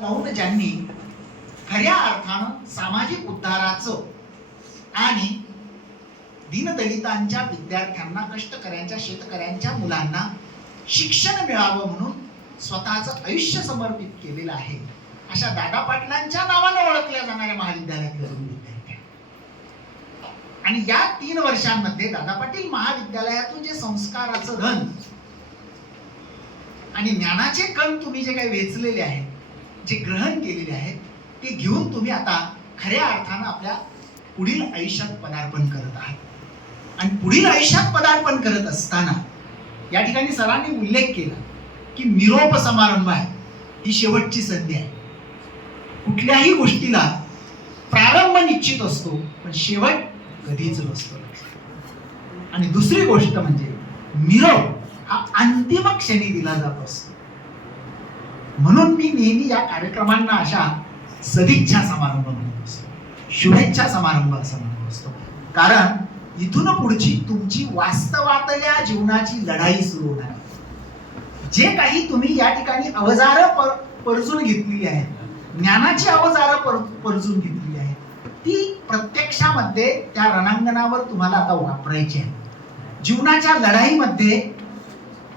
लावून ज्यांनी खऱ्या अर्थानं सामाजिक उद्धाराचं आणि दीनदलितांच्या विद्यार्थ्यांना कष्टकऱ्यांच्या शेतकऱ्यांच्या मुलांना शिक्षण मिळावं म्हणून स्वतःचं आयुष्य समर्पित केलेलं आहे. अशा दादा पाटलांच्या नावानं ओळखल्या जाणाऱ्या महाविद्यालयातल्या दोन आणि या तीन वर्षांमध्ये दादा पाटील महाविद्यालयातून जे संस्काराचं धन आणि ज्ञानाचे कण तुम्ही जे काही वेचलेले आहेत जे ग्रहण केलेले आहेत ते घेऊन तुम्ही आता खऱ्या अर्थानं आपल्या पुढील आयुष्यात पदार्पण करत आहात. आणि पुढील आयुष्यात पदार्पण करत असताना या ठिकाणी सरांनी उल्लेख केला की निरोप समारंभ आहे. ही शेवटची संधी आहे. कुठल्याही गोष्टीला प्रारंभ निश्चित असतो पण शेवट कधीच नसतो. आणि दुसरी गोष्ट म्हणजे निरोप हा अंतिम क्षणी दिला जात असतो. म्हणून मी नेहमी या कार्यक्रमांना अशा सदिच्छा समारंभ म्हणत असतो शुभेच्छा समारंभ असं म्हणत असतो कारण इथून पुढची तुमची वास्तवातल्या जीवनाची लढाई सुरू होणार जे काही तुम्ही या ठिकाणी अवजारं पर परजून घेतलेली आहेत ज्ञानाची अवजारं पर परजून घेतलेली आहेत ती प्रत्यक्षामध्ये त्या रणांगणावर तुम्हाला आता वापरायची आहे जीवनाच्या लढाईमध्ये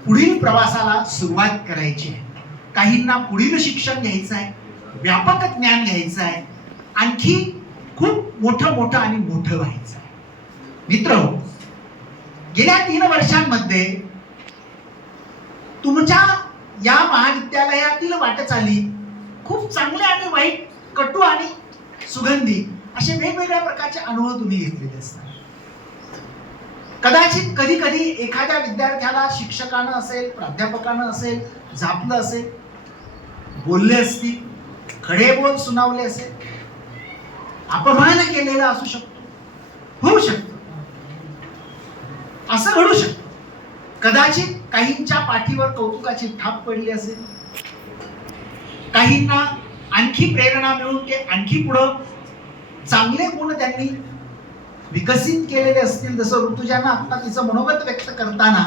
पुढील प्रवासाला सुरुवात करायची आहे. काहींना पुढील शिक्षण घ्यायचं आहे व्यापक ज्ञान घ्यायचं आहे आणखी खूप मोठं मोठं आणि मोठं व्हायचं आहे मित्र गेल्या तीन वर्षांमध्ये तुमच्या या महाविद्यालयातील वाटचाली खूप चांगले आणि वाईट कटू आणि सुगंधी असे वेगवेगळ्या प्रकारचे अनुभव तुम्ही घेतलेले असतात. कदाचित कधी कधी एखाद्या विद्यार्थ्याला शिक्षकानं असेल प्राध्यापकानं असेल झापलं असेल बोलले असतील खडे बोल सुनावले असेल अपमान केलेला असू शकतो होऊ शकतो. असं घडू शकत. कदाचित काहींच्या पाठीवर कौतुकाची थाप पडली असेल. काहींना आणखी प्रेरणा मिळून ते आणखी पुढं चांगले गुण त्यांनी विकसित केलेले असतील. जसं ऋतुजानं आता तिचं मनोगत व्यक्त करताना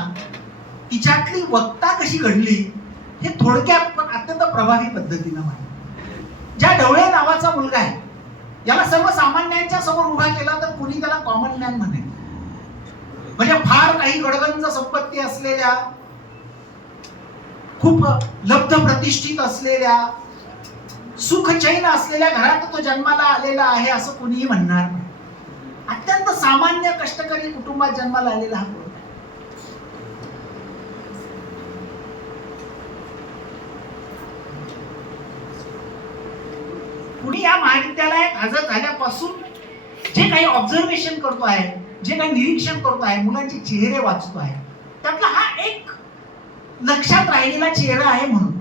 तिच्यातली वक्ता कशी घडली हे थोडक्यात अत्यंत प्रभावी पद्धतीनं मांडली ज्या ढवळे नावाचा मुलगा आहे याला सर्वसामान्यांच्या समोर उभा केला तर कुणी त्याला कॉमन मॅन म्हणेल म्हणजे फार काही गडगंज संपत्ती असलेल्या खूप लब्ध प्रतिष्ठित असलेल्या सुख चैन असलेल्या घरात तो जन्माला आलेला आहे असं कुणीही म्हणणार नाही. अत्यंत सामान्य कष्टकरी कुटुंबात जन्माला आलेला हा आम्ही या महाविद्यालयात हजर झाल्यापासून जे काही ऑब्झर्वेशन करतो आहे जे काही निरीक्षण करतो आहे मुलांचे चेहरे वाचतो आहे. त्यातला हा एक लक्षात राहिलेला चेहरा आहे म्हणून.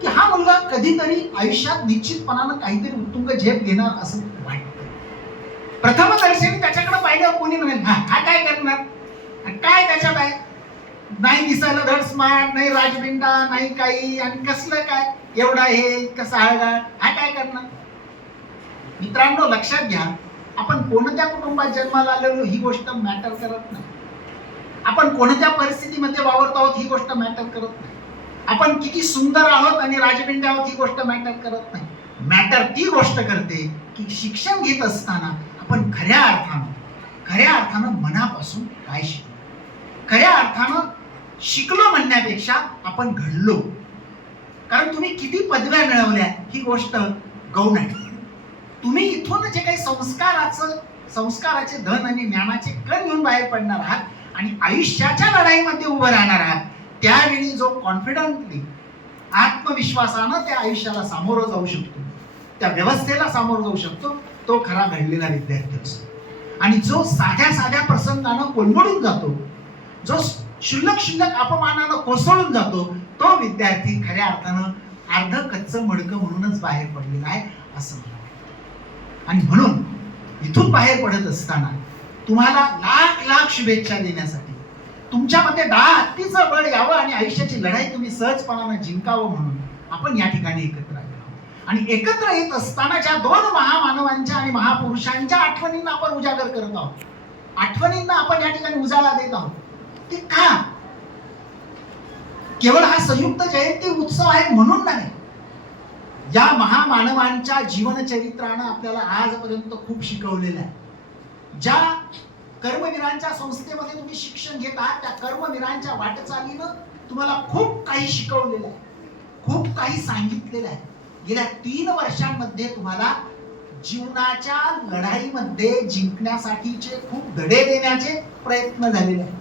की हा मुलगा कधीतरी आयुष्यात निश्चितपणानं काहीतरी उत्तुंग झेप घेणार असं वाटत. प्रथम दर्शनी त्याच्याकडे पाहिल्यावर कोणी म्हणेल हा हा काय करणार? काय त्याच्यात आहे? नाही दिसायला धड स्मार्ट नाही राजबिंडा नाही काही आणि कसलं काय? एवढा हे कसा हळगा हा काय करणार? मित्रांनो लक्षात घ्या आपण कोणत्या कुटुंबात जन्माला आलेलो ही गोष्ट मॅटर करत नाही. आपण कोणत्या परिस्थितीमध्ये वावरत आहोत ही गोष्ट मॅटर करत नाही. आपण किती सुंदर आहोत आणि राजपिंड आहोत ही गोष्ट मॅटर करत नाही. मॅटर ती गोष्ट करते की शिक्षण घेत असताना आपण खऱ्या अर्थानं खऱ्या अर्थानं मनापासून काय शिकलो? खऱ्या अर्थानं शिकलो म्हणण्यापेक्षा आपण घडलो. कारण तुम्ही किती पदव्या मिळवल्या ही गोष्ट गौण आहे तुम्ही इथून जे काही संस्काराचं संस्काराचे धन आणि ज्ञानाचे कण घेऊन बाहेर पडणार आहात आणि आयुष्याच्या लढाईमध्ये उभं राहणार आहात त्यावेळी जो कॉन्फिडंटली आत्मविश्वासानं त्या आयुष्याला सामोरं जाऊ शकतो त्या व्यवस्थेला सामोरं जाऊ शकतो तो खरा घडलेला विद्यार्थी असतो. आणि जो साध्या साध्या प्रसंगानं कोलमडून जातो जो शुल्लक शुल्लक अपमानानं कोसळून जातो तो विद्यार्थी खऱ्या अर्थानं अर्ध कच्च मडकं म्हणूनच बाहेर पडलेला आहे असं मला वाटतं. आणि म्हणून इथून बाहेर पडत असताना तुम्हाला लाख लाख शुभेच्छा देण्यासाठी तुमच्यामध्ये दहा हत्तीचं बळ यावं आणि आयुष्याची लढाई तुम्ही सहजपणानं जिंकावं म्हणून आपण या ठिकाणी एकत्र आलो आणि एकत्र येत असताना ज्या दोन महामानवांच्या आणि महापुरुषांच्या आठवणींना आपण उजागर करत आहोत आठवणींना आपण या ठिकाणी उजाळा देत आहोत ते का केवळ हा संयुक्त जयंती उत्सव आहे म्हणून नाही. या महामानवांच्या जीवनचरित्रानं आपल्याला आजपर्यंत खूप शिकवलेलं आहे. ज्या कर्मवीरांच्या संस्थेमध्ये तुम्ही शिक्षण घेत आहात त्या कर्मवीरांच्या वाटचालीनं तुम्हाला खूप काही शिकवलेलं आहे. खूप काही सांगितलेलं आहे. गेल्या तीन वर्षांमध्ये तुम्हाला जीवनाच्या लढाईमध्ये जिंकण्यासाठीचे खूप धडे देण्याचे प्रयत्न झालेले आहेत.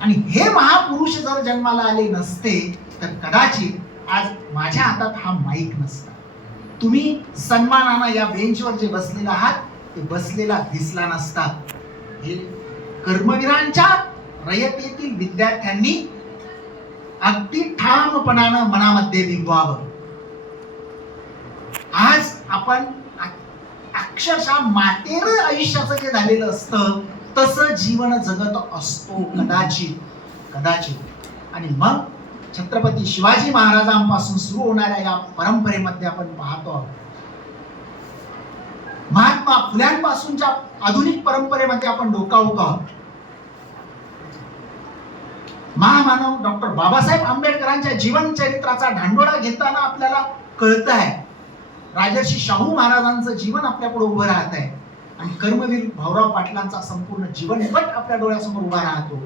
आणि हे महापुरुष जर जन्माला आले नसते तर कदाचित आज माझ्या हातात हा माईक नसता. तुम्ही सन्मानानं या बेंचवर जे बसलेला आहात ते बसलेला दिसला नसता. हे कर्मवीरांच्या रयतेतील विद्यार्थ्यांनी अगदी ठामपणानं मनामध्ये बिंबवावं आज आपण अक्षरशः मातेर आयुष्याचं जे झालेलं असतं तसं जीवन जगत असतो कदाचित कदाचित. आणि मग छत्रपती शिवाजी महाराजांपासून सुरू होणाऱ्या या परंपरेमध्ये आपण पाहतो आहोत. महात्मा फुल्यांपासूनच्या आधुनिक परंपरेमध्ये आपण डोकावतो आहोत. महामानव डॉक्टर बाबासाहेब आंबेडकरांच्या जीवन चरित्राचा ढांडोळा घेताना आपल्याला कळत आहे राजर्षी शाहू महाराजांचं जीवन आपल्या पुढे उभं राहत आहे आणि कर्मवीर भाऊराव पाटलांचा संपूर्ण जीवनपट आपल्या डोळ्यासमोर उभा राहतो.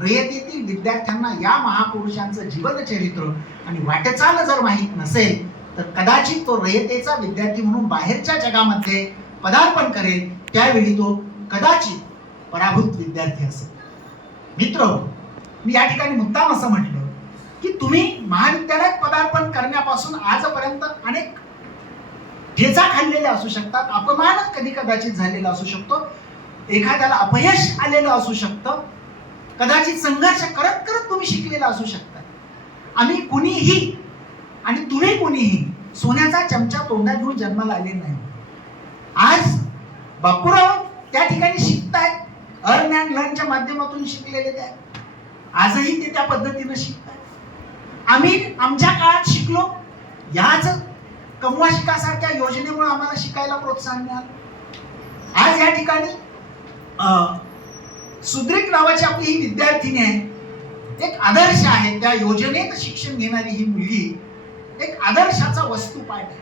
रयतेतील विद्यार्थ्यांना या महापुरुषांचं जीवनचरित्र आणि वाटचाल जर माहीत नसेल तर कदाचित तो रयतेचा विद्यार्थी म्हणून बाहेरच्या जगामध्ये पदार्पण करेल. त्यावेळी तो कदाचित पराभूत विद्यार्थी असेल. मित्र मी या ठिकाणी मुद्दाम असं म्हटलं की तुम्ही महाविद्यालयात पदार्पण करण्यापासून आजपर्यंत अनेक ठेचा खाल्लेले असू शकतात अपमान कधी कदाचित झालेला असू शकतो एखाद्याला अपयश आलेलं असू शकतं कदाचित संघर्ष करत करत तुम्ही शिकलेला असू शकता. आम्ही कुणीही आणि तुम्ही कुणीही सोन्याचा चमचा तोंडात घेऊन जन्माला आले नाही. आज बापूराव त्या ठिकाणी शिकतायत अर्न अँड लर्नच्या माध्यमातून शिकलेले ते. आहेत. आजही ते त्या पद्धतीनं शिकतात आम्ही आमच्या काळात शिकलो याच कमवा शिकासारख्या योजनेमुळे आम्हाला शिकायला प्रोत्साहन मिळालं. आज या ठिकाणी अं, सुद्रिक नावाची आपली ही विद्यार्थिनी आहे. एक आदर्श आहे. त्या योजनेत शिक्षण घेणारी ही मुलगी एक आदर्शाचा वस्तुपाठ आहे.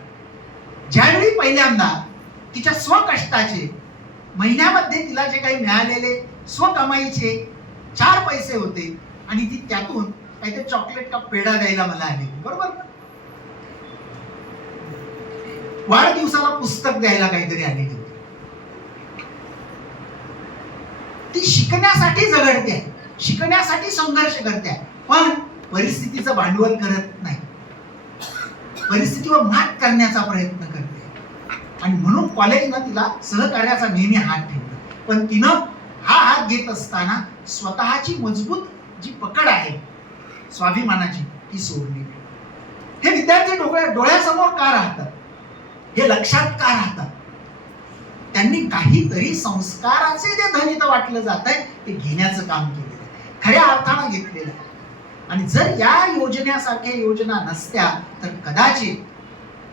ज्यावेळी पहिल्यांदा तिच्या स्वकष्टाचे महिन्यामध्ये तिला जे काही मिळालेले स्वकमाईचे चार पैसे होते आणि ती त्यातून काहीतरी चॉकलेट का पेढा द्यायला मला आली बरोबर ना? वाढदिवसाला पुस्तक द्यायला काहीतरी आलेली होती. ती शिकण्यासाठी झगडते. शिकण्यासाठी संघर्ष करते. पण परिस्थितीचं भांडवल करत नाही. परिस्थितीवर मात करण्याचा प्रयत्न करते. आणि म्हणून कॉलेजनं तिला सहकार्याचा नेहमी हात ठेवला. पण तिनं हा हात घेत असताना स्वतःची मजबूत जी पकड आहे स्वाभिमानाची ती सोडली हे विद्यार्थी डोळ्या डोळ्यासमोर का राहतात? हे लक्षात का राहतात त्यांनी काहीतरी संस्काराचे जे धनित वाटलं जात आहे ते घेण्याचं काम केलेलं आहे. खऱ्या अर्थानं घेतलेलं आहे. आणि जर या योजनेसारख्या योजना नसत्या तर कदाचित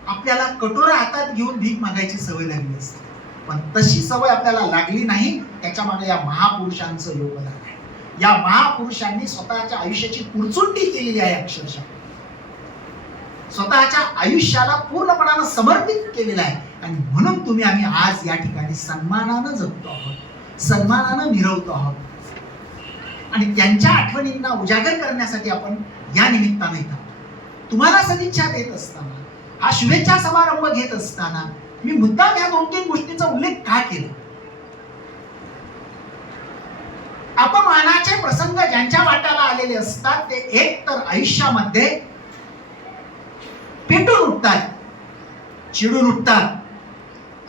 आपल्याला कटोरा हातात घेऊन भीक मागायची सवय लागली असते. पण तशी सवय आपल्याला लागली नाही त्याच्यामागे या महापुरुषांचं योगदान आहे. या महापुरुषांनी स्वतःच्या आयुष्याची पुरचुंडी केलेली आहे अक्षरशः. स्वतःच्या आयुष्याला पूर्णपणानं समर्पित केलेलं आहे. आणि म्हणून तुम्ही आम्ही आज या ठिकाणी सन्मानानं जगतो आहोत. सन्मानानं मिरवतो आहोत. आणि त्यांच्या आठवणींना उजागर करण्यासाठी आपण या निमित्तानं येत आहोत. तुम्हाला सदिच्छा देत असताना हा शुभेच्छा समारंभ घेत असताना मी मुद्दाम या दोन तीन गोष्टींचा उल्लेख का केला? अपमानाचे प्रसंग ज्यांच्या वाट्याला आलेले असतात ते एक तर आयुष्यामध्ये पेटून उठतात चिडून उठतात.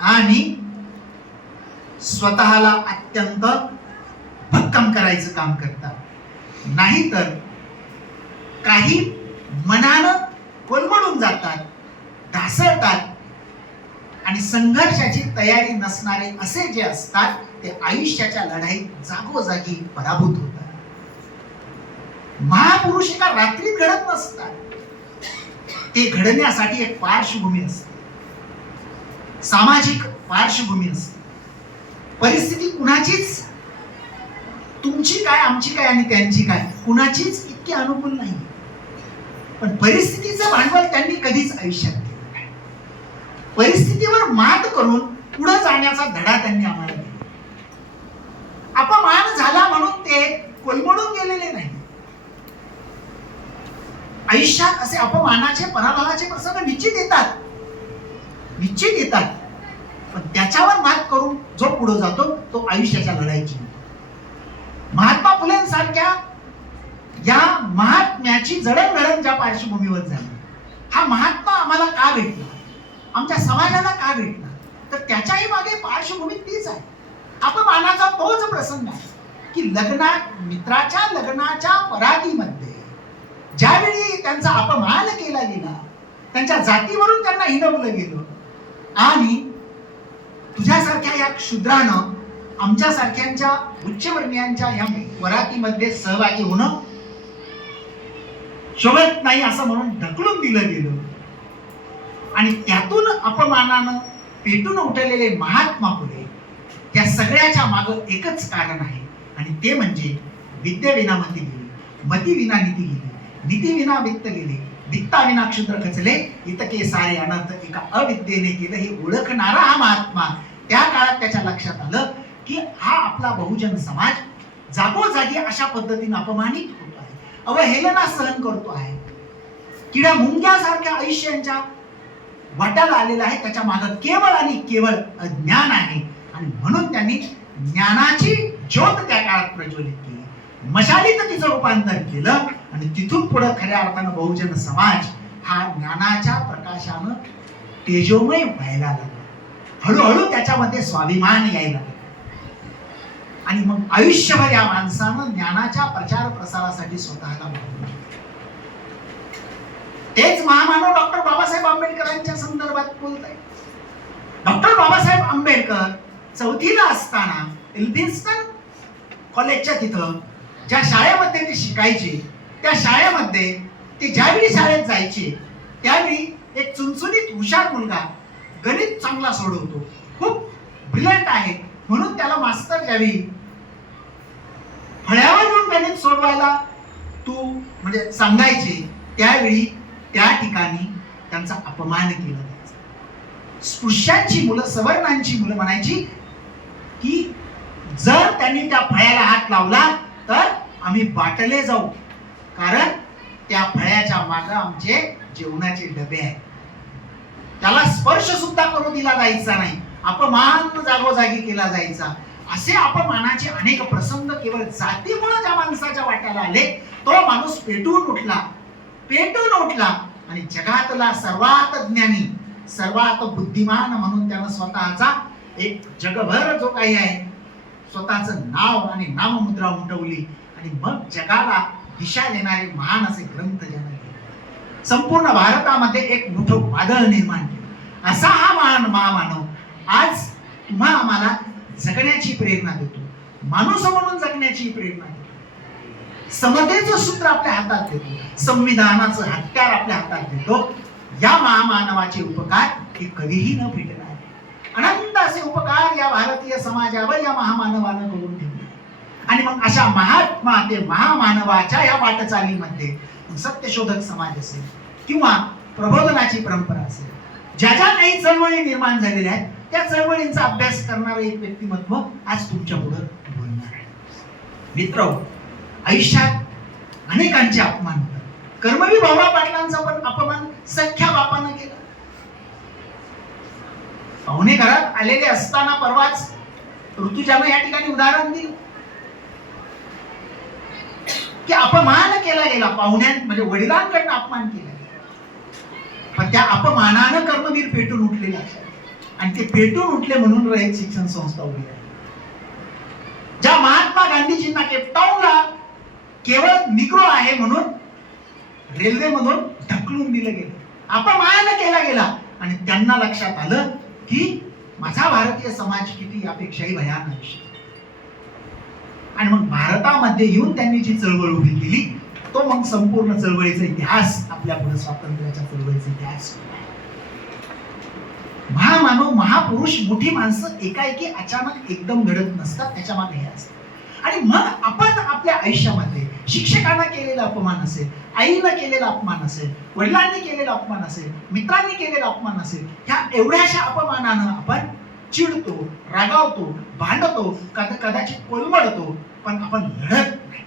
आणि स्वतःला अत्यंत भक्कम करायचं काम करतात. नाहीतर काही मनानं कोलमडून जातात ढासळतात. आणि संघर्षाची तयारी नसणारे असे जे असतात ते आयुष्याच्या लढाईत जागोजागी पराभूत होतात. महापुरुष एका रात्रीत घडत नसतात. ते घडण्यासाठी एक पार्श्वभूमी असते. सामाजिक पार्श्वभूमी असते. परिस्थिती कुणाचीच तुमची काय आमची काय आणि त्यांची काय कुणाचीच इतकी अनुकूल नाही. पण परिस्थितीचं भांडवल त्यांनी कधीच आयुष्यात केलं परिस्थितीवर मात करून पुढे जाण्याचा धडा त्यांनी आम्हाला दिला. अपमान झाला म्हणून ते कोलमडून गेलेले नाही आयुष्यात असे अपमानाचे पराभवाचे प्रसंग निश्चित येतात. निश्चित येतात. पण त्याच्यावर मात करून जो पुढे जातो तो आयुष्याच्या लढायची महात्मा फुलेंसारख्या या महात्म्याची जडणघडण ज्या पार्श्वभूमीवर झाली हा महात्मा आम्हाला का भेटला? आमच्या समाजाला का भेटला? तर त्याच्याही मागे पार्श्वभूमी तीच आहे. अपमानाचा तोच प्रसंग आहे की लग्नात मित्राच्या लग्नाच्या परातीमध्ये ज्यावेळी त्यांचा अपमान केला गेला त्यांच्या जातीवरून त्यांना हिनवलं गेलं. आणि तुझ्यासारख्या या क्षुद्रानं आमच्यासारख्यांच्या उच्चवर्णीयांच्या या वरातीमध्ये सहभागी होणं शोभत नाही असं म्हणून ढकलून दिलं गेलं. आणि त्यातून अपमानानं पेटून उठलेले महात्मा फुले या सगळ्याच्या माग एकच कारण आहे. आणि ते म्हणजे विद्याविना मती गेली मती विना नीती गेली नीती विना वित्त गेले वित्ता विना क्षुद्र खचले इतके सारे अनर्थ एका अविद्येने केलं हे ओळखणारा हा महात्मा त्या काळात त्याच्या लक्षात आलं की हा आपला बहुजन समाज जागोजागी अशा पद्धतीने अपमानित होतो आहे. अवहेलना सहन करतो आहे. किड्या मुंग्यासारख्या आयुष्यांच्या वाट्याला आलेला आहे. त्याच्या मागं केवळ आणि केवळ अज्ञान आहे. आणि म्हणून त्यांनी ज्ञानाची ज्योत त्या काळात प्रज्वलित केली. मशालीत तिचं रूपांतर केलं. आणि तिथून पुढे खऱ्या अर्थानं बहुजन समाज हा ज्ञानाच्या प्रकाशानं तेजोमय व्हायला लागला. हळूहळू त्याच्यामध्ये स्वाभिमान यायला लागला. आणि मग आयुष्यभर या माणसानं ज्ञानाच्या प्रचार प्रसारासाठी स्वतःला तेच महामानव डॉक्टर बाबासाहेब आंबेडकरांच्या संदर्भात बोलत आहे डॉक्टर बाबासाहेब आंबेडकर चौथीला असताना एल्फिन्स्टन कॉलेजच्या तिथं ज्या शाळेमध्ये ते शिकायचे त्या शाळेमध्ये ते ज्यावेळी शाळेत जायचे त्यावेळी एक चुनचुनीत हुशार मुलगा गणित चांगला सोडवतो. खूप ब्रिलियंट आहे. म्हणून त्याला मास्तर ज्यावेळी फळ्यावर येऊन गणित सोडवायला तू म्हणजे सांगायचे त्यावेळी त्या ठिकाणी त्यांचा अपमान केला जायचा. स्पृश्यांची मुलं सवर्णांची मुलं म्हणायची की जर त्यांनी त्या फळ्याला हात लावला तर आम्ही बाटले जाऊ. कारण त्या फळ्याच्या मागे आमचे जेवणाचे डबे आहेत. त्याला स्पर्श सुद्धा करू दिला जायचा नाही. अपमान जागोजागी केला जायचा. असे अपमानाचे अनेक प्रसंग केवळ जातीमुळे ज्या माणसाच्या वाट्याला आले. तो माणूस पेटून उठला. पेटून उठला. आणि जगातला सर्वात ज्ञानी सर्वात बुद्धिमान म्हणून त्यानं स्वतःचा एक जगभर जो काही आहे स्वतःचं नाव आणि नाममुद्रा उमटवली. आणि मग जगाला दिशा देणारे महान असे ग्रंथ ज्यानं संपूर्ण भारतामध्ये एक मोठं वादळ निर्माण केलं. असा हा महान महामानव आज तुम्हा आम्हाला जगण्याची प्रेरणा देतो. माणूस म्हणून जगण्याची प्रेरणा देतो. समतेचं सूत्र आपल्या हातात देतो. संविधानाचं हत्यार आपल्या हातात देतो. या महामानवाचे उपकार हे कधीही न फिटणार अनंत असे उपकार या भारतीय समाजावर या महामानवानं करून ठेवले. आणि मग अशा महात्मा ते महामानवाच्या या वाटचालीमध्ये सत्यशोधक समाज असेल किंवा प्रबोधनाची परंपरा असेल ज्या ज्या काही चळवळी निर्माण झालेल्या आहेत त्या चळवळींचा अभ्यास करणारं एक व्यक्तिमत्व आज तुमच्यापुढे बोलणार आहे. मित्र आयुष्यात अनेकांचे अपमान होतात. कर्मवी भावा पाटलांचा पण अपमान सख्या बापानं केला. पाहुणे घरात आलेले असताना परवाच ऋतुजानं या ठिकाणी उदाहरण दिलं. की अपमान केला गेला. पाहुण्यां म्हणजे वडिलांकडनं अपमान केला गेला. पण त्या अपमानानं कर्मवीर पेटून उठलेले असतात आणि ते पेटून उठले म्हणून रयत शिक्षण संस्था उभी आहे. ज्या महात्मा गांधीजींना केपटाऊनला केवळ निग्रो आहे म्हणून रेल्वे मधून ढकलून दिलं गेलं. अपमान केला गेला. आणि त्यांना लक्षात आलं की माझा भारतीय समाज किती यापेक्षाही भयानक आणि मग मध्ये येऊन त्यांनी जी चळवळ उभी केली तो मग संपूर्ण चळवळीचा इतिहास आपल्या पुढे स्वातंत्र्याच्या चळवळीचा इतिहास. महामानव महापुरुष मोठी माणसं एकाएकी अचानक एकदम घडत नसतात त्याच्यामागे हे असतात आणि मग आपण आपल्या आयुष्यामध्ये शिक्षकांना केलेला अपमान असेल आईनं केलेला अपमान असेल वडिलांनी केलेला अपमान असेल मित्रांनी केलेला अपमान असेल ह्या एवढ्याशा अपमानानं आपण चिडतो रागावतो भांडतो कदा कदाचित कोलमडतो पण आपण लढत नाही.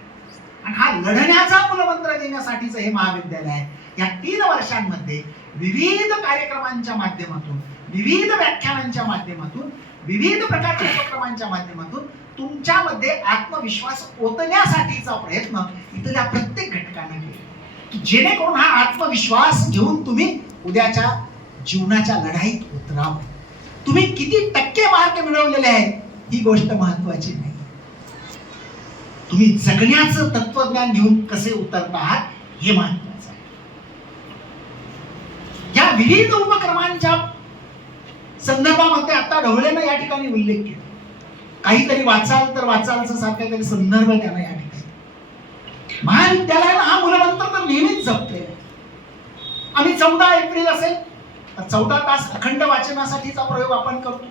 आणि हा लढण्याचा मूलमंत्र देण्यासाठीच हे महाविद्यालय आहे. या तीन वर्षांमध्ये विविध कार्यक्रमांच्या माध्यमातून विविध व्याख्यानांच्या माध्यमातून विविध प्रकारच्या उपक्रमांच्या माध्यमातून तुमच्यामध्ये आत्मविश्वास ओतण्यासाठीचा प्रयत्न इथल्या प्रत्येक घटकानं केला. की जेणेकरून हा आत्मविश्वास घेऊन तुम्ही उद्याच्या जीवनाच्या लढाईत उतरावं. तुम्ही किती टक्के मार्क मिळवलेले आहेत ही गोष्ट महत्वाची नाही. तुम्ही जगण्याचं तत्वज्ञान घेऊन कसे उतरता आहात हे महत्वाचं आहे. या विविध उपक्रमांच्या संदर्भामध्ये आता ढवळेनं या ठिकाणी उल्लेख केला. काहीतरी वाचाल तर वाचालचं सारखा तरी संदर्भ त्याला या ठिकाणी. महाविद्यालयाला हा मुलांनंतर तर नेहमीच जपते आम्ही चौदा एप्रिल असेल तर चौदा तास अखंड वाचनासाठीचा प्रयोग आपण करतो.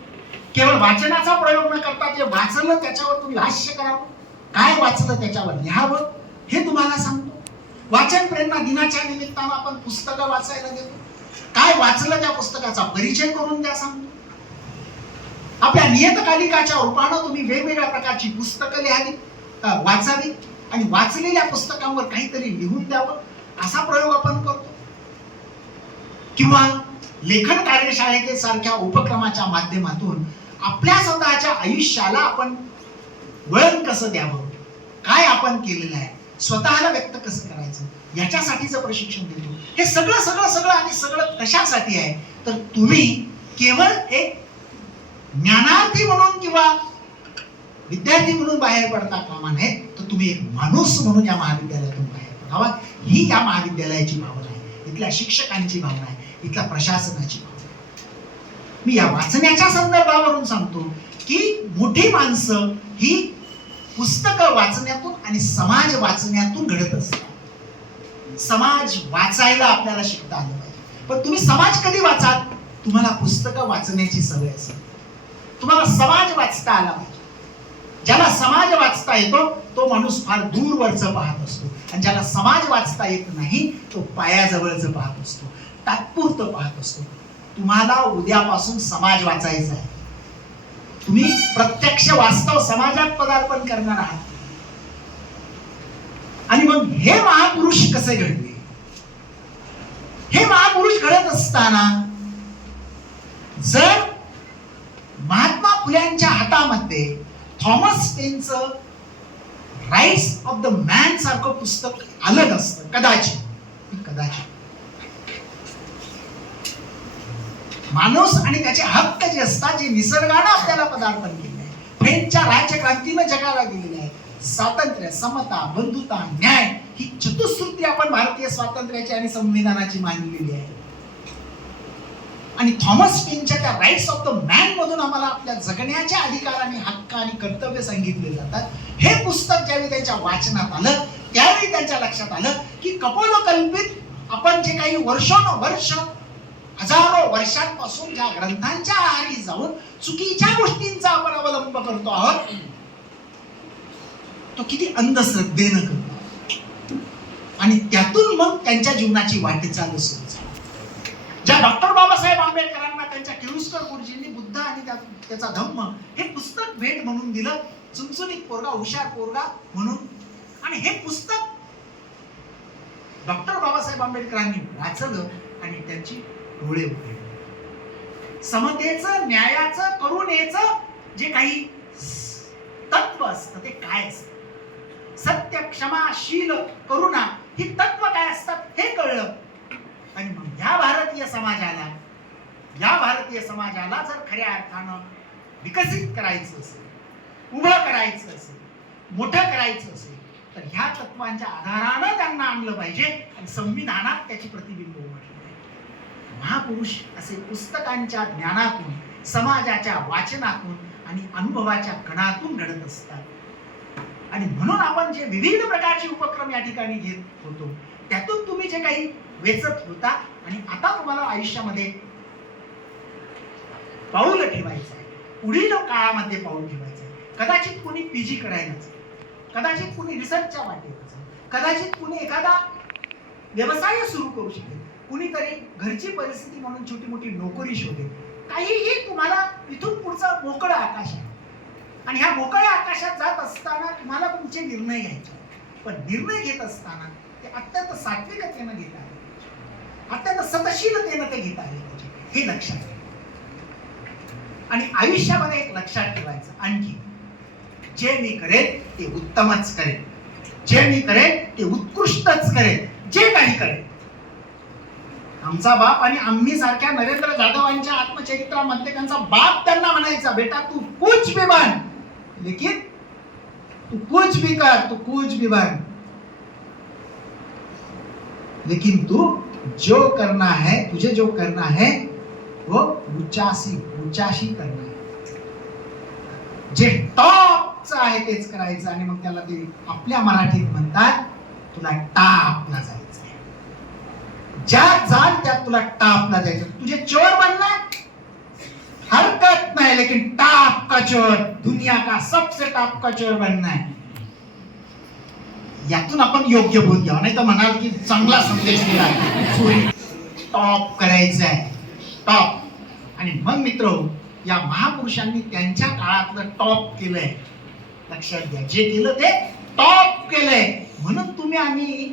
केवळ वाचनाचा प्रयोग न करता जे वाचलं त्याच्यावर तुम्ही हास्य करावं. काय वाचलं त्याच्यावर? लिहावं? हे तुम्हाला सांगतो. वाचन प्रेरणा दिनाच्या निमित्तानं आपण पुस्तकं वाचायला देतो. काय वाचलं त्या पुस्तकाचा? परिचय करून द्या सांगतो. आपल्या नियतकालिकाच्या रूपानं तुम्ही वेगवेगळ्या प्रकारची पुस्तकं लिहावी वाचावी आणि वाचलेल्या पुस्तकांवर काहीतरी लिहून द्यावं असा प्रयोग आपण करतो. किंवा लेखन कार्यशाळेसारख्या उपक्रमाच्या माध्यमातून आपल्या स्वतःच्या आयुष्याला आपण वळण कसं द्यावं? काय आपण केलेलं आहे? स्वतःला व्यक्त कसं करायचं? याच्यासाठीचं प्रशिक्षण देतो. हे सगळं सगळं सगळं आणि सगळं कशासाठी आहे? तर तुम्ही केवळ एक ज्ञानार्थी म्हणून किंवा विद्यार्थी म्हणून बाहेर पडता कामा नये तर तुम्ही एक माणूस म्हणून या महाविद्यालयातून बाहेर पडावा ही या महाविद्यालयाची भावना आहे. इथल्या शिक्षकांची भावना आहे. इथल्या प्रशासनाची भावना आहे. मी या वाचण्याच्या संदर्भावरून सांगतो की मोठी माणसं ही पुस्तकं वाचण्यातून आणि समाज वाचण्यातून घडत असतात. समाज वाचायला आपल्याला शिकता आलं पाहिजे. पण तुम्ही समाज कधी वाचाल? तुम्हाला पुस्तकं वाचण्याची सवय असेल. तुम्हाला समाज वाचता आला पाहिजे. ज्याला समाज वाचता येतो तो माणूस फार दूरवरचं पाहत असतो. आणि ज्याला समाज वाचता येत नाही तो पायाजवळचं पाहत असतो. तात्पुरतं पाहत असतो. तुम्हाला उद्यापासून समाज वाचायचा आहे. तुम्ही प्रत्यक्ष वास्तव समाजात पदार्पण करणार आहात आणि मग हे महापुरुष कसे घडले? हे महापुरुष घडत असताना जर महात्मा फुल्यांच्या हातामध्ये थॉमस पेनच राईट्स ऑफ द मॅन सारखं पुस्तक आलं नसतं कदाचित कदाचित. माणूस आणि त्याचे हक्क जे असतात जे निसर्गानं आपल्याला पदार्पण केले आहे. फ्रेंचच्या राज्यक्रांतीनं जगाला दिलेले आहे. स्वातंत्र्य समता बंधुता न्याय ही चतुश्रुती आपण भारतीय स्वातंत्र्याची आणि संविधानाची मानलेली आहे. आणि थॉमस पेनच्या त्या राईट्स ऑफ द मॅन मधून आम्हाला आपल्या जगण्याच्या अधिकार आणि हक्क आणि कर्तव्य सांगितले जातात. हे पुस्तक ज्यावेळी त्यांच्या वाचनात आलं त्यावेळी त्यांच्या लक्षात आलं की कपोलकल्पित आपण जे काही वर्षानुवर्ष हजारो वर्षांपासून ज्या ग्रंथांच्या आहारी जाऊन चुकीच्या गोष्टींचा आपण अवलंब करतो आहोत तो किती अंधश्रद्धेनं करतो. आणि त्यातून मग त्यांच्या जीवनाची वाटचाल सुरू झाली. ज्या डॉक्टर बाबासाहेब आंबेडकरांना त्यांच्या किरुस्कर गुरुजींनी बुद्ध आणि त्याचा धम्म हे पुस्तक भेट म्हणून दिलं चुणचुणीत पोरगा हुशार पोरगा म्हणून. आणि हे पुस्तक डॉक्टर बाबासाहेब आंबेडकरांनी वाचलं आणि त्यांची डोळे उघडले समतेचं न्यायाचं करुणेचं जे काही तत्व असतं ते काय असत? सत्य क्षमा शील करुणा ही तत्व काय असतात हे कळलं. आणि मग या भारतीय समाजाला या भारतीय समाजाला जर खऱ्या अर्थानं विकसित करायचं असेल उभं करायचं असेल मोठं करायचं असेल तर ह्या तत्वांच्या आधारानं त्यांना आणलं पाहिजे आणि संविधानात त्याची प्रतिबिंब उमटलं महापुरुष असे पुस्तकांच्या ज्ञानातून समाजाच्या वाचनातून आणि अनुभवाच्या कणातून घडत असतात. आणि म्हणून आपण जे विविध प्रकारचे उपक्रम या ठिकाणी घेत होतो त्यातून तुम्ही जे काही वेचत होता आणि आता तुम्हाला आयुष्यामध्ये पाऊल ठेवायचं आहे. पुढील काळामध्ये पाऊल ठेवायचं आहे. कदाचित कुणी पीजी करायला कदाचित कुणी रिसर्चच्या वाटेवर कदाचित कुणी एखादा व्यवसाय सुरू करू शकेल. कुणीतरी घरची परिस्थिती म्हणून छोटी मोठी नोकरी शोधेल. काहीही तुम्हाला इथून पुढचा मोकळं आकाश आहे. आणि ह्या मोकळ्या आकाशात जात असताना तुम्हाला तुमचे निर्णय घ्यायचे? पण निर्णय घेत असताना ते अत्यंत सात्विकतेनं घेत आहे. अत्यंत सतशीलतेनं ते घेत आहे हे लक्षात आणि आयुष्यामध्ये एक लक्षात ठेवायचं. आणखी जे मी करेन ते उत्तमच करेन. जे मी करेन ते उत्कृष्टच करेन. जे काही करेन आमचा बाप आणि आम्ही सारख्या नरेंद्र जाधवांच्या आत्मचरित्रामध्ये त्यांचा बाप त्यांना म्हणायचा बेटा तू कुछ भी बन. लेकिन तू कुछ भी कर तू कुछ भी बन. लेकिन तू जो करना है तुझे जो करना है वो उचासी उचाशी करना है. जे टॉपचं आहे तेच करायचं आणि मग त्याला ते आपल्या मराठीत म्हणतात तुला टापला जायचं ज्या जात त्यात तुला टापला जायचं तुझे चोर बनना हरकत नाही लेकिन टाप का चोर? दुनिया का सबसे टाप का चोर बनना है यातून आपण योग्य बोध घ्यावा. नाही तर म्हणाल की चांगला संदेश दिला. टॉप करायचं आहे टॉप. आणि मग मित्र या महापुरुषांनी त्यांच्या काळातलं टॉप केलंय. लक्षात घ्या. जे केलं ते टॉप केलंय. म्हणून तुम्ही आम्ही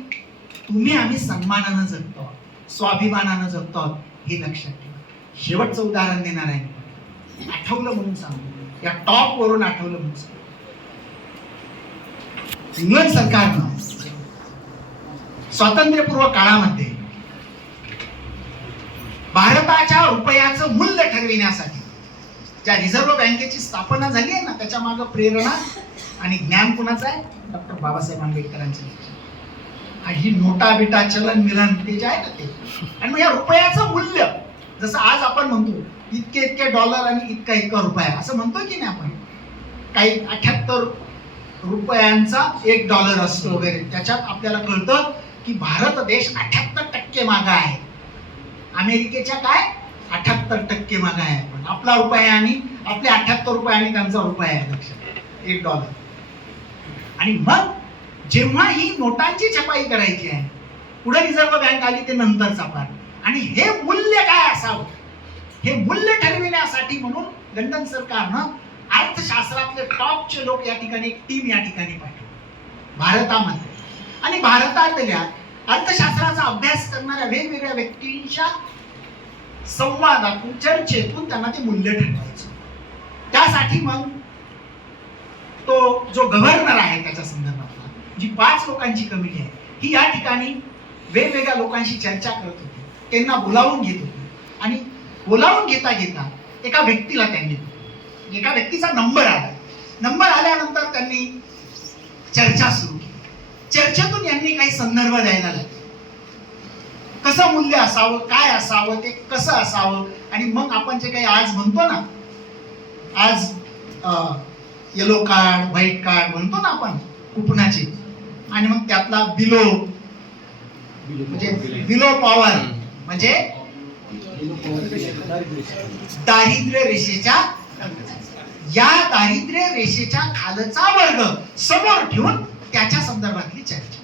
तुम्ही आम्ही सन्मानानं जगतो. आहोत. स्वाभिमानानं जगतो आहोत. हे लक्षात ठेवा. शेवटचं उदाहरण देणार आहे आठवलं म्हणून सांगतो. या टॉप वरून आठवलं म्हणून इंग्लंड सरकारनं स्वातंत्र्यपूर्व काळामध्ये भारताच्या रुपयाचं मूल्य ठरविण्यासाठी ज्या रिझर्व्ह बँकेची स्थापना झाली आहे ना त्याच्यामागे प्रेरणा आणि ज्ञान कुणाचं आहे? डॉक्टर बाबासाहेब आंबेडकरांचं ही नोटा बिटा चलन मिलन ते जे आहे ना ते. आणि मग या रुपयाचं मूल्य जसं आज आपण म्हणतो इतके इतके डॉलर आणि इतका इतका रुपया असं म्हणतो की नाही आपण? काही अठ्याहत्तर रुपयांचा एक डॉलर असतो वगैरे. त्याच्यात आपल्याला कळतं की भारत देश अठ्याहत्तर टक्के मागा आहे. अमेरिकेच्या काय? अठ्याहत्तर टक्के मागा आहे पण आपला रुपया आणि आपले अठ्याहत्तर रुपये आणि त्यांचा रुपया आहे लक्षात. एक डॉलर आणि मग जेव्हा ही नोटांची छपाई करायची आहे पुढे रिझर्व्ह बँक आली ते नंतरचा पार आणि हे मूल्य काय असावं? हे मूल्य ठरविण्यासाठी म्हणून लंडन सरकारनं अर्थशास्त्रातले टॉपचे लोक या ठिकाणी एक टीम या ठिकाणी पाठवली. भारतामध्ये. आणि भारतातल्या अर्थशास्त्राचा अभ्यास करणाऱ्या वेगवेगळ्या व्यक्तींच्या संवादातून चर्चेतून त्यांना ते मूल्य ठरवायचं. त्यासाठी मग तो जो गव्हर्नर आहे त्याच्या संदर्भात. जी पाच लोकांची कमिटी आहे ही या ठिकाणी वेगवेगळ्या लोकांशी चर्चा करत होती. त्यांना बोलावून घेत होती. आणि बोलावून घेता घेता एका व्यक्तीला त्यांनी एका व्यक्तीचा नंबर आला. नंबर आल्यानंतर त्यांनी चर्चा सुरू केली. चर्चेतून यांनी काही संदर्भ द्यायला लागले. कसं मूल्य असावं काय असावं ते कसं असावं आणि मग आपण जे काही आज म्हणतो ना आज येलो कार्ड व्हाईट कार्ड म्हणतो ना आपण कुपनाचे आणि मग त्यातला बिलो म्हणजे बिलो पॉवर म्हणजे दारिद्र्य रेषेच्या या दारिद्र्य रेषेच्या खालचा वर्ग समोर ठेवून त्याच्या संदर्भातली चर्चा.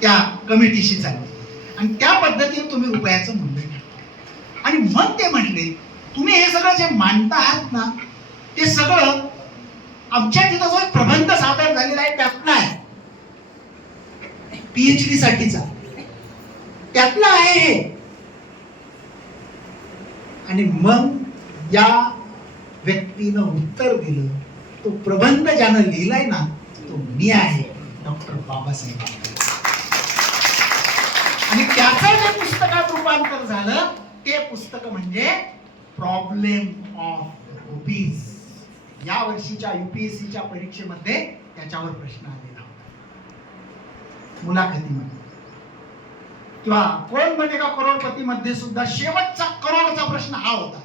त्या कमिटीशी चालली आणि त्या पद्धतीने तुम्ही रुपयाचं मूल्य. आणि मग ते म्हटले तुम्ही हे सगळं जे मांडता आहात ना ते सगळं आमच्या तिथं जो एक प्रबंध सादर झालेला आहे त्यातला आहे. पीएचडी साठीचा. त्यातला आहे हे. आणि मग या व्यक्तीनं उत्तर दिलं. तो प्रबंध ज्यानं लिहिलाय ना तो मी आहे डॉक्टर बाबासाहेब आणि त्याचं जे पुस्तकात रूपांतर झालं ते पुस्तक म्हणजे प्रॉब्लेम ऑफ रुपीज या वर्षीच्या युपीएससीच्या परीक्षेमध्ये त्याच्यावर प्रश्न आलेला होता. मुलाखतीमध्ये. किंवा कोण बनेगा करोडपती मध्ये सुद्धा शेवटचा करोडचा प्रश्न हा होता.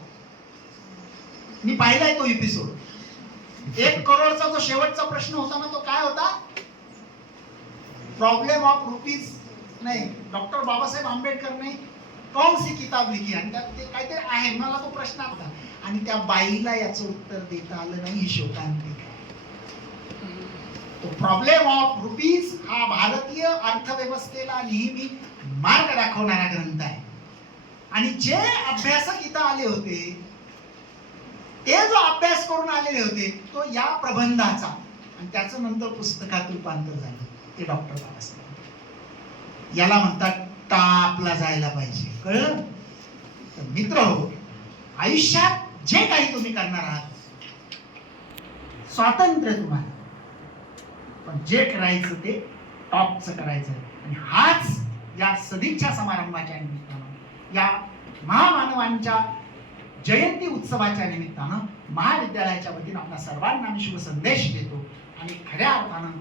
मी पाहिलाय तो एपिसोड एक करोडचा जो शेवटचा प्रश्न होता ना तो काय होता? प्रॉब्लेम ऑफ रुपीज नाही डॉक्टर बाबासाहेब आंबेडकरने कौन सी किताब लिखी आणि त्यात ते काहीतरी आहे मला तो प्रश्न होता आणि त्या बाईला याचं उत्तर देता आलं नाही ही प्रॉब्लेम ऑफ रुपीज हा भारतीय अर्थव्यवस्थेला नेहमी मार्ग दाखवणारा ग्रंथ आहे. आणि जे अभ्यासक इथं आले होते ते जो अभ्यास करून आलेले होते तो या प्रबंधाचा. आणि त्याचं नंतर पुस्तकात रूपांतर झालं ते डॉक्टर बाबासाहेब. याला म्हणतात टापला जायला पाहिजे. कळलं? तर मित्र हो आयुष्यात जे काही तुम्ही करणार आहात स्वातंत्र्य तुम्हाला. पण जे करायचं ते टॉपचं करायचं आणि हाच या सदिच्छा समारंभाच्या निमित्तानं या महामानवांच्या जयंती उत्सवाच्या निमित्तानं महाविद्यालयाच्या वतीनं आपल्या सर्वांना मी शुभ संदेश देतो. आणि खऱ्या अर्थानं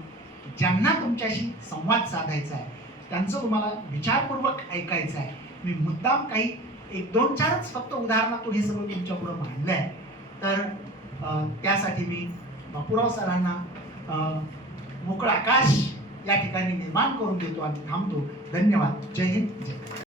ज्यांना तुमच्याशी संवाद साधायचा आहे त्यांचं तुम्हाला विचारपूर्वक ऐकायचं आहे. मी मुद्दाम काही एक दोन चारच फक्त उदाहरणातून हे सगळं तुमच्या पुढं मांडलं आहे तर त्यासाठी मी बापूराव सरांना मोकळा आकाश या ठिकाणी निर्माण करून देतो आणि थांबतो. धन्यवाद. जय हिंद. जय